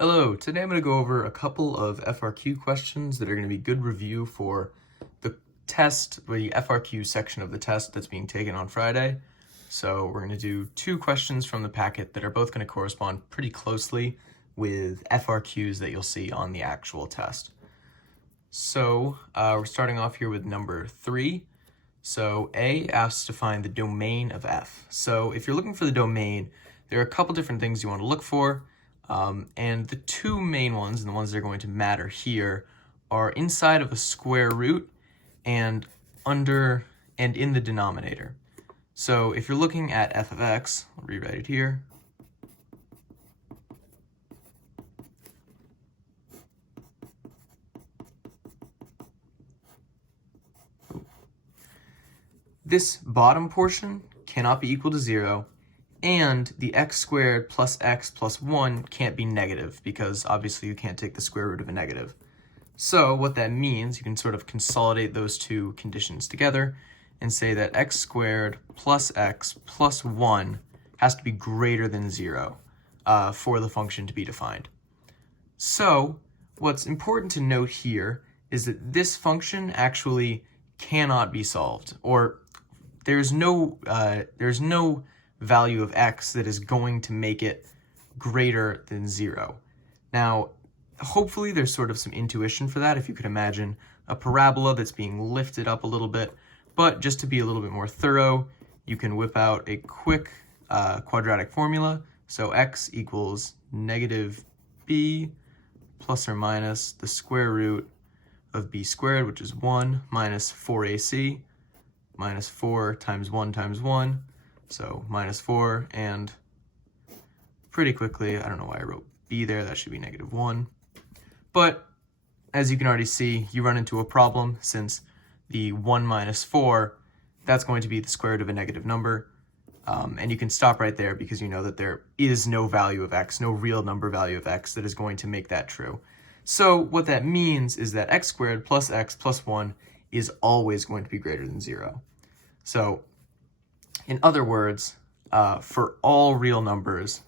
Hello, today I'm going to go over a couple of FRQ questions that are going to be good review for the test, the FRQ section of the test that's being taken on Friday. So we're going to do two questions from the packet that are both going to correspond pretty closely with FRQs that you'll see on the actual test. So we're starting off here with number 3. So A asks to find the domain of F. So if you're looking for the domain, there are a couple different things you want to look for. And the two main ones, and the ones that are going to matter here, are inside of a square root and under and in the denominator. So if you're looking at f of x, I'll rewrite it here. This bottom portion cannot be equal to 0, and the x squared plus x plus 1 can't be negative because obviously you can't take the square root of a negative. So what that means, you can sort of consolidate those two conditions together and say that x squared plus x plus 1 has to be greater than 0 for the function to be defined. So what's important to note here is that this function actually cannot be solved, or there's no value of x that is going to make it greater than 0. Now, hopefully there's sort of some intuition for that if you could imagine a parabola that's being lifted up a little bit, but just to be a little bit more thorough, you can whip out a quick quadratic formula. So x equals negative b plus or minus the square root of b squared, which is 1, minus 4ac, minus 4 times 1, so minus 4, and pretty quickly, I don't know why I wrote b there, that should be negative 1. But as you can already see, you run into a problem since the 1 minus 4, that's going to be the square root of a negative number. And you can stop right there because you know that there is no value of x, no real number value of x that is going to make that true. So what that means is that x squared plus x plus 1 is always going to be greater than 0. So in other words, for all real numbers,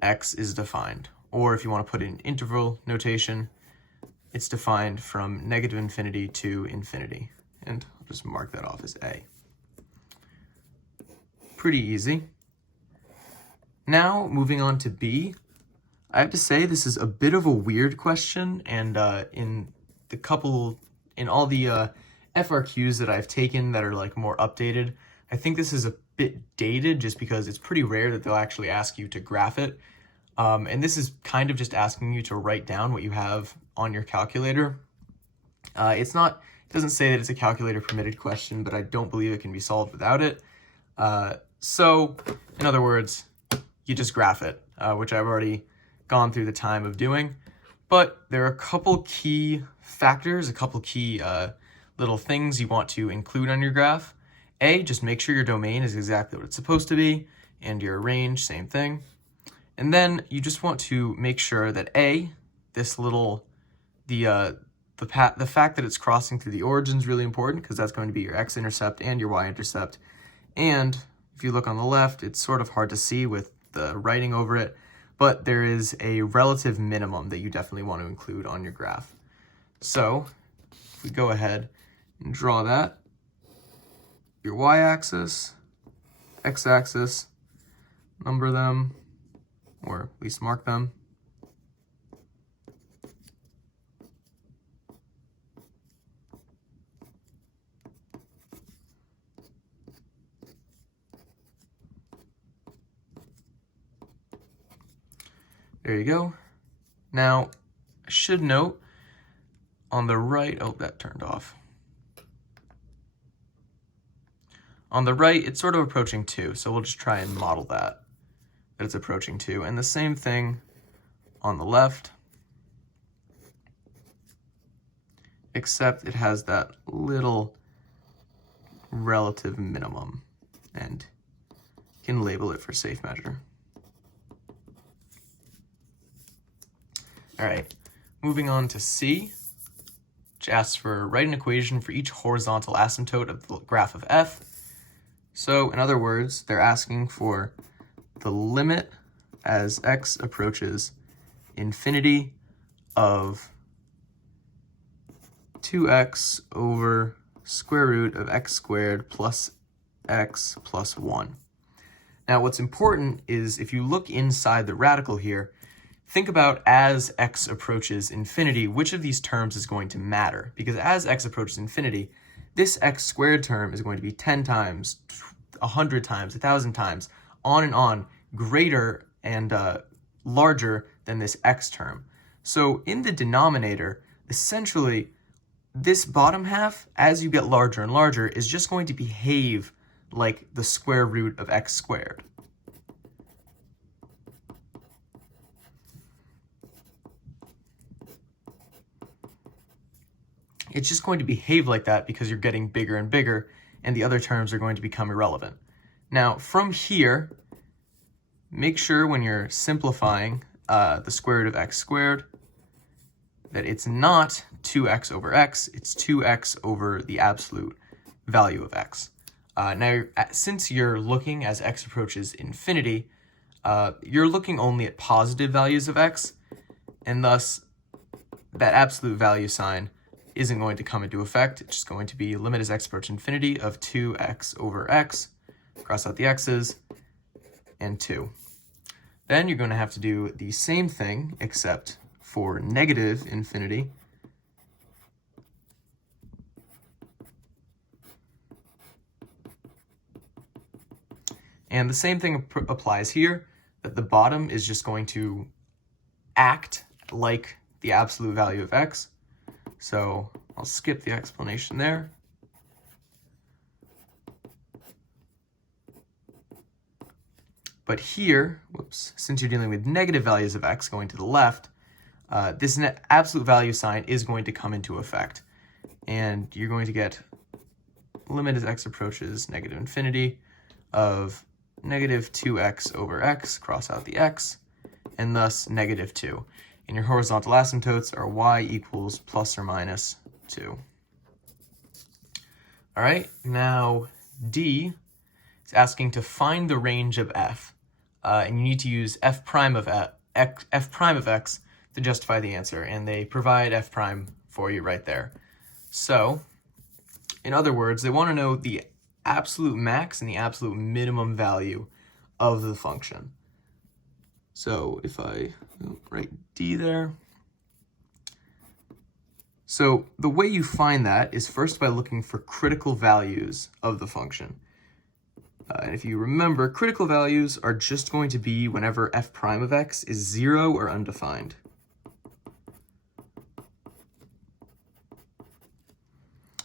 x is defined. Or if you want to put it in interval notation, it's defined from negative infinity to infinity. And I'll just mark that off as A. Pretty easy. Now, moving on to B, I have to say this is a bit of a weird question, and in all the FRQs that I've taken that are like more updated, I think this is a bit dated just because it's pretty rare that they'll actually ask you to graph it. And this is kind of just asking you to write down what you have on your calculator. It doesn't say that it's a calculator permitted question, but I don't believe it can be solved without it. So in other words, you just graph it, which I've already gone through the time of doing. But there are a couple key factors, a couple key little things you want to include on your graph. A, just make sure your domain is exactly what it's supposed to be, and your range, same thing. And then you just want to make sure that A, this little, the fact that it's crossing through the origin is really important because that's going to be your x-intercept and your y-intercept. And if you look on the left, it's sort of hard to see with the writing over it, but there is a relative minimum that you definitely want to include on your graph. So if we go ahead and draw that, your y-axis, x-axis, number them, or at least mark them. There you go. Now, I should note on the right, oh, that turned off. On the right, it's sort of approaching 2, so we'll just try and model that it's approaching 2. And the same thing on the left, except it has that little relative minimum, and you can label it for safe measure. All right, moving on to C, which asks for write an equation for each horizontal asymptote of the graph of f. So in other words, they're asking for the limit as x approaches infinity of 2x over square root of x squared plus x plus 1. Now what's important is if you look inside the radical here, think about as x approaches infinity, which of these terms is going to matter? Because as x approaches infinity, this x squared term is going to be 10 times, 100 times, 1,000 times, on, greater and larger than this x term. So in the denominator, essentially, this bottom half, as you get larger and larger, is just going to behave like the square root of x squared. It's just going to behave like that because you're getting bigger and bigger, and the other terms are going to become irrelevant. Now, from here, make sure when you're simplifying the square root of x squared that it's not 2x over x, it's 2x over the absolute value of x. Now, since you're looking as x approaches infinity, you're looking only at positive values of x, and thus that absolute value sign isn't going to come into effect. It's just going to be limit as x approaches infinity of 2x over x, cross out the x's, and 2. Then you're going to have to do the same thing, except for negative infinity. And the same thing applies here, that the bottom is just going to act like the absolute value of x. So I'll skip the explanation there. But here, whoops, since you're dealing with negative values of x going to the left, this absolute value sign is going to come into effect. And you're going to get limit as x approaches negative infinity of negative 2x over x, cross out the x, and thus negative 2. And your horizontal asymptotes are y equals plus or minus 2. All right, now D is asking to find the range of f. And you need to use f prime of x to justify the answer, and they provide f prime for you right there. So, in other words, they want to know the absolute max and the absolute minimum value of the function. So if I write D there. So the way you find that is first by looking for critical values of the function. And if you remember, critical values are just going to be whenever f prime of x is 0 or undefined.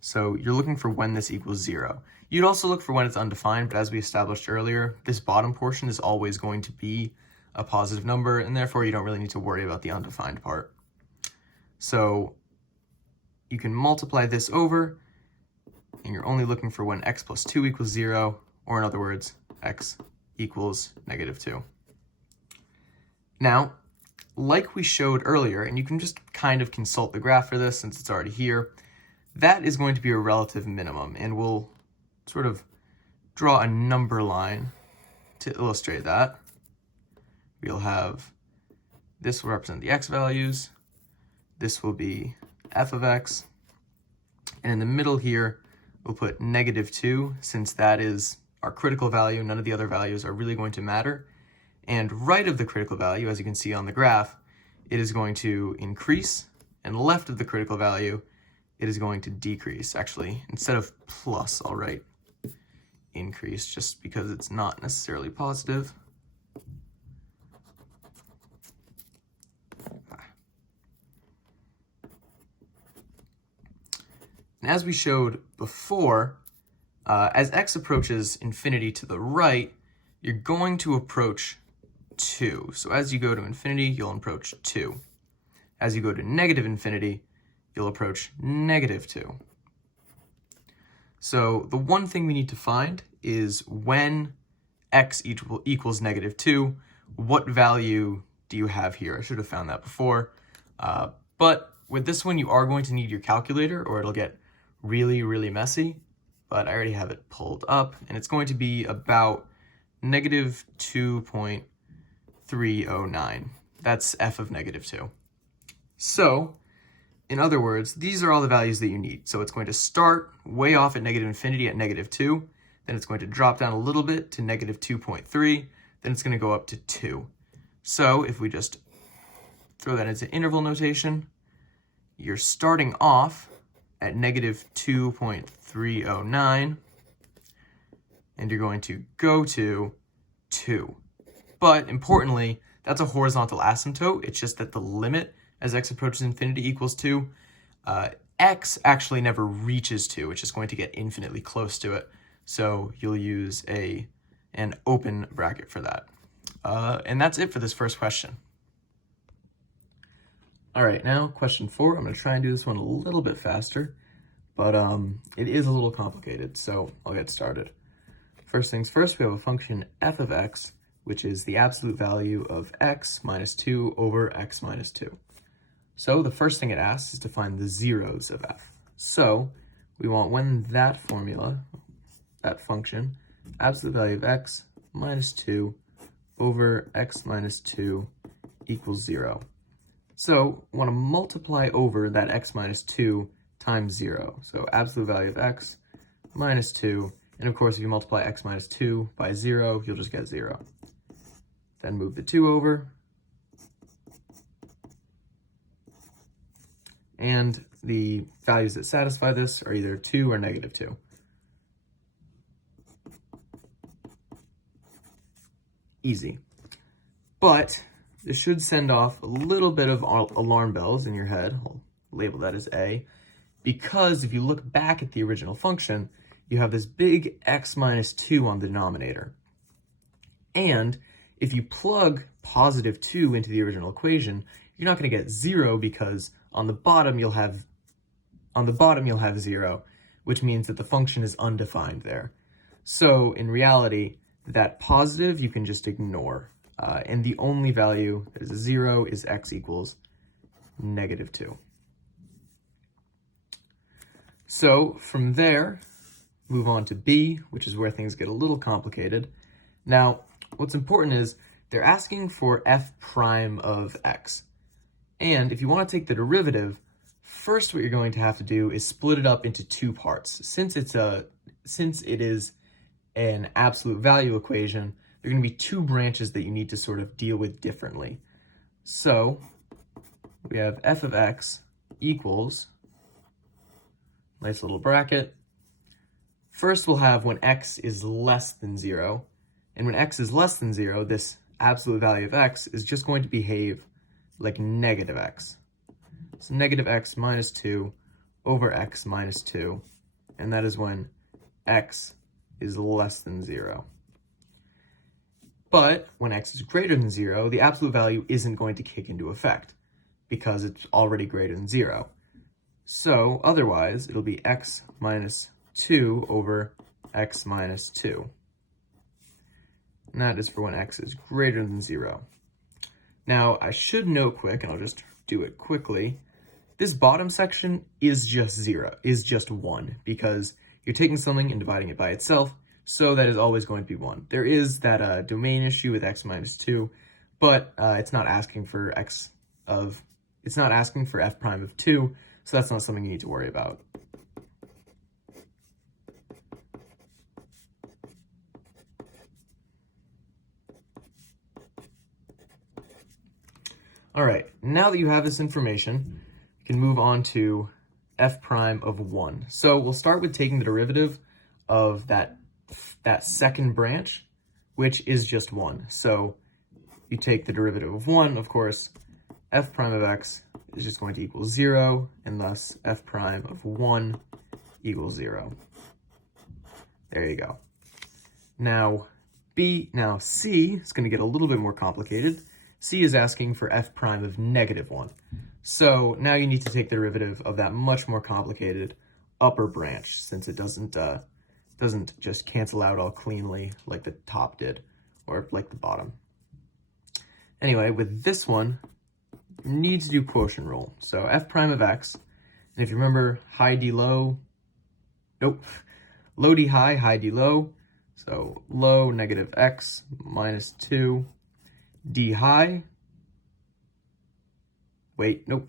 So you're looking for when this equals 0. You'd also look for when it's undefined, but as we established earlier, this bottom portion is always going to be a positive number, and therefore you don't really need to worry about the undefined part. So you can multiply this over, and you're only looking for when x plus 2 equals 0, or in other words, x equals negative 2. Now, like we showed earlier, and you can just kind of consult the graph for this since it's already here, that is going to be a relative minimum, and we'll sort of draw a number line to illustrate that. We'll have, this will represent the x values, this will be f of x, and in the middle here, we'll put negative 2, since that is our critical value. None of the other values are really going to matter. And right of the critical value, as you can see on the graph, it is going to increase, and left of the critical value, it is going to decrease. Actually, instead of plus, I'll write increase, just because it's not necessarily positive. And as we showed before, as x approaches infinity to the right, you're going to approach 2. So as you go to infinity, you'll approach 2. As you go to negative infinity, you'll approach negative 2. So the one thing we need to find is when x equals negative 2, what value do you have here? I should have found that before. But with this one, you are going to need your calculator, or it'll get really, really messy. But I already have it pulled up, and it's going to be about negative 2.309 That's f of negative 2. So, in other words, these are all the values that you need. So it's going to start way off at negative infinity at negative 2, then it's going to drop down a little bit to negative 2.3, then it's going to go up to 2. So if we just throw that into interval notation, you're starting off at negative 2.309, and you're going to go to 2. But importantly, that's a horizontal asymptote. It's just that the limit as x approaches infinity equals 2. X actually never reaches 2. It's just going to get infinitely close to it. So you'll use an open bracket for that. And that's it for this first question. All right, now question 4. I'm going to try and do this one a little bit faster, but it is a little complicated, so I'll get started. First things first, we have a function f of x, which is the absolute value of x minus 2 over x minus 2. So the first thing it asks is to find the zeros of f. So we want when that formula, that function, absolute value of x minus 2 over x minus 2 equals 0. So we want to multiply over that x minus 2 times 0. So absolute value of x minus 2. And of course, if you multiply x minus 2 by 0, you'll just get 0. Then move the 2 over. And the values that satisfy this are either 2 or negative 2. Easy. But this should send off a little bit of alarm bells in your head. I'll label that as A. Because if you look back at the original function, you have this big x minus 2 on the denominator. And if you plug positive 2 into the original equation, you're not going to get 0 because on the bottom you'll have 0, which means that the function is undefined there. So in reality, that positive you can just ignore. And the only value that is a 0 is x equals negative 2. So from there, move on to B, which is where things get a little complicated. Now, what's important is they're asking for f prime of x. And if you want to take the derivative, first what you're going to have to do is split it up into two parts. Since it is an absolute value equation, there are going to be two branches that you need to sort of deal with differently. So we have f of x equals, nice little bracket. First we'll have when x is less than 0. And when x is less than 0, this absolute value of x is just going to behave like negative x. So negative x minus 2 over x minus 2. And that is when x is less than 0. But when x is greater than 0, the absolute value isn't going to kick into effect because it's already greater than 0. So otherwise, it'll be x minus 2 over x minus 2. And that is for when x is greater than 0. Now, I should note quick, and I'll just do it quickly, this bottom section is just 0, is just 1, because you're taking something and dividing it by itself, so that is always going to be 1. There is that domain issue with x minus 2, but it's not asking for f prime of 2, so that's not something you need to worry about. All right, now that you have this information, you can move on to f prime of 1. So we'll start with taking the derivative of that second branch, which is just 1. So you take the derivative of 1, of course, f prime of x is just going to equal 0, and thus f prime of 1 equals 0. There you go. Now C is going to get a little bit more complicated. C is asking for f prime of negative 1. So now you need to take the derivative of that much more complicated upper branch, since it doesn't just cancel out all cleanly like the top did, or like the bottom. Anyway, with this one, you need to do quotient rule. So f prime of x, and if you remember high d low, low d high, high d low, so low negative x minus 2, d high wait, nope.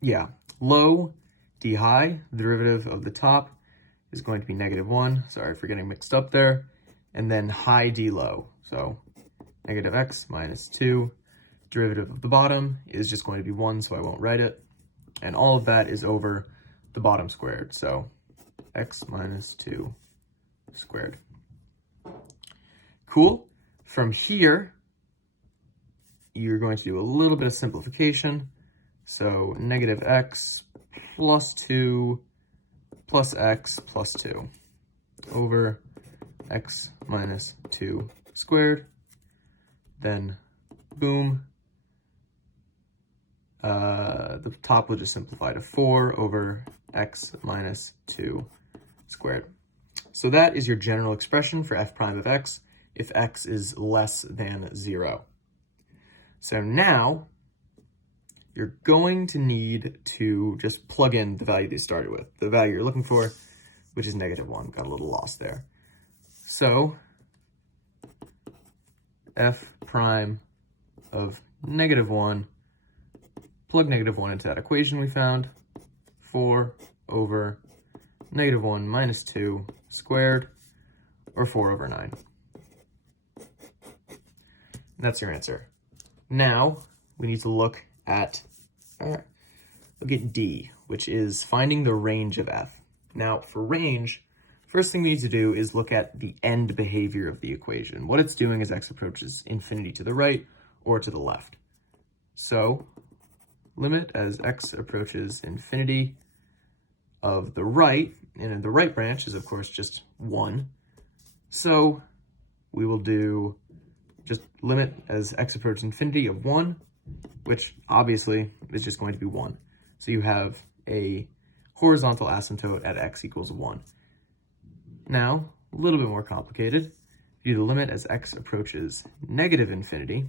Yeah, low d high, the derivative of the top is going to be -1. Sorry for getting mixed up there. And then high d low. So negative x minus 2. Derivative of the bottom is just going to be 1, so I won't write it. And all of that is over the bottom squared. So x minus 2 squared. Cool. From here, you're going to do a little bit of simplification. So negative x plus 2 plus x plus 2 over x minus 2 squared. Then, boom, the top will just simplify to 4 over x minus 2 squared. So that is your general expression for f prime of x if x is less than 0. So now, you're going to need to just plug in the value that you started with, the value you're looking for, which is -1. Got a little lost there. So, f prime of -1, plug -1 into that equation we found, 4 over -1 minus 2 squared, or 4 over 9. That's your answer. Now, we need to look at D, which is finding the range of f. Now, for range, first thing we need to do is look at the end behavior of the equation, what it's doing as x approaches infinity to the right or to the left. So, limit as x approaches infinity of the right, and in the right branch is, of course, just 1. So, we will do just limit as x approaches infinity of 1, which obviously is just going to be 1. So you have a horizontal asymptote at x equals 1. Now, a little bit more complicated. If you do the limit as x approaches negative infinity,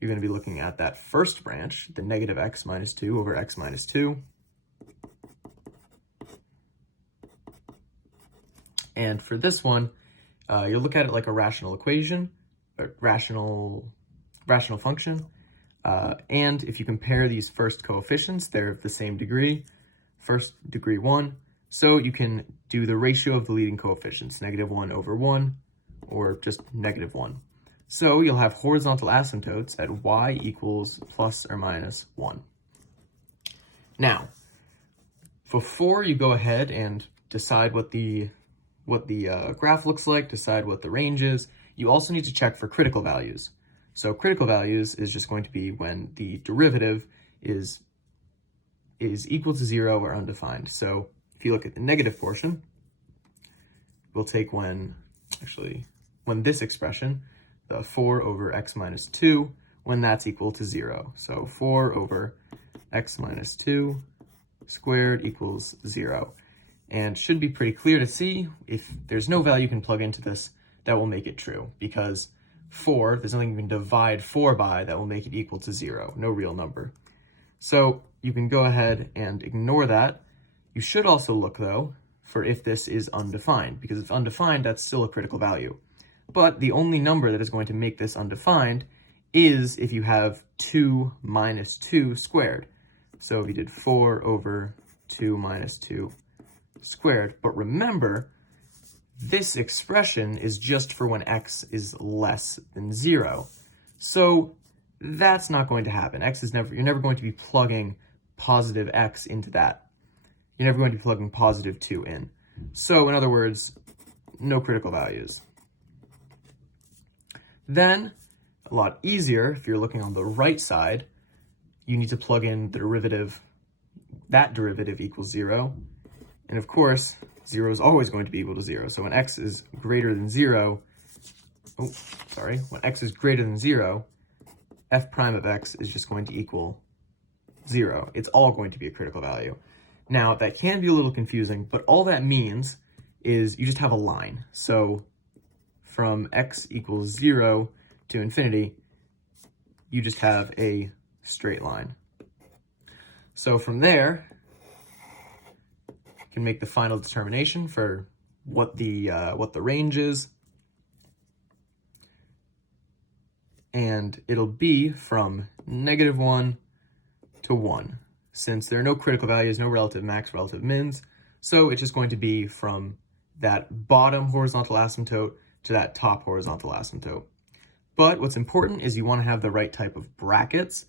you're going to be looking at that first branch, the negative x minus 2 over x minus 2. And for this one, you'll look at it like a rational equation, a rational function. And if you compare these first coefficients, they're of the same degree, first degree 1. So you can do the ratio of the leading coefficients, -1 over 1, or just -1. So you'll have horizontal asymptotes at y equals plus or minus 1. Now, before you go ahead and decide what the graph looks like, decide what the range is, you also need to check for critical values. So critical values is just going to be when the derivative is equal to 0 or undefined. So if you look at the negative portion, we'll take when this expression, the 4 over x minus 2, when that's equal to 0. So 4 over x minus 2 squared equals 0. And should be pretty clear to see if there's no value you can plug into this that will make it true, because 4, there's nothing you can divide 4 by that will make it equal to 0, no real number. So you can go ahead and ignore that. You should also look, though, for if this is undefined, because if undefined, that's still a critical value. But the only number that is going to make this undefined is if you have 2 minus 2 squared. So if you did 4 over 2 minus 2 squared, but remember, this expression is just for when x is less than 0. So that's not going to happen. You're never going to be plugging positive x into that. You're never going to be plugging positive 2 in. So in other words, no critical values. Then, a lot easier, if you're looking on the right side, you need to plug in the derivative. That derivative equals 0. And of course, 0 is always going to be equal to 0. So when x is greater than 0, when x is greater than 0, f prime of x is just going to equal 0. It's all going to be a critical value. Now, that can be a little confusing, but all that means is you just have a line. So from x equals 0 to infinity, you just have a straight line. So from there, you can make the final determination for what the range is. and it'll be from -1 to 1, since there are no critical values, no relative max, relative mins, so it's just going to be from that bottom horizontal asymptote to that top horizontal asymptote. But what's important is you want to have the right type of brackets,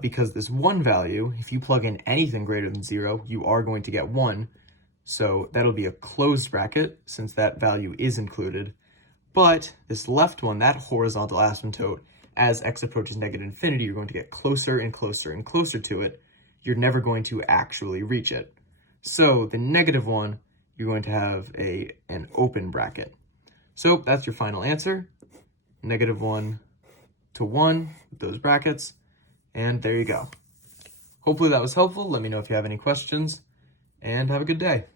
because this 1 value, if you plug in anything greater than 0, you are going to get 1, so that'll be a closed bracket since that value is included. But this left one, that horizontal asymptote, as x approaches negative infinity, you're going to get closer and closer and closer to it. You're never going to actually reach it. So the -1, you're going to have an open bracket. So that's your final answer, -1 to 1, with those brackets, and there you go. Hopefully that was helpful. Let me know if you have any questions, and have a good day.